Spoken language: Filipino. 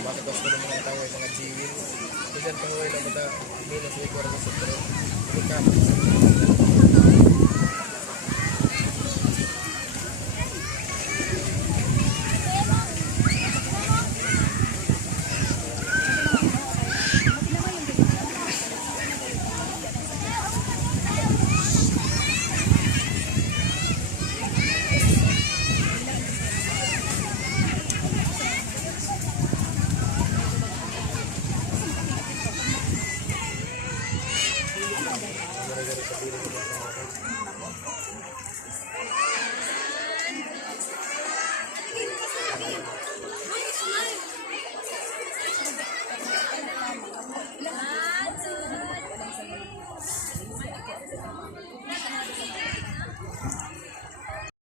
bakit gusto ng mga tao ay mga jiwin. Bisan pahuwi na mata, minus ay kuwarang sa pero. Ikaw,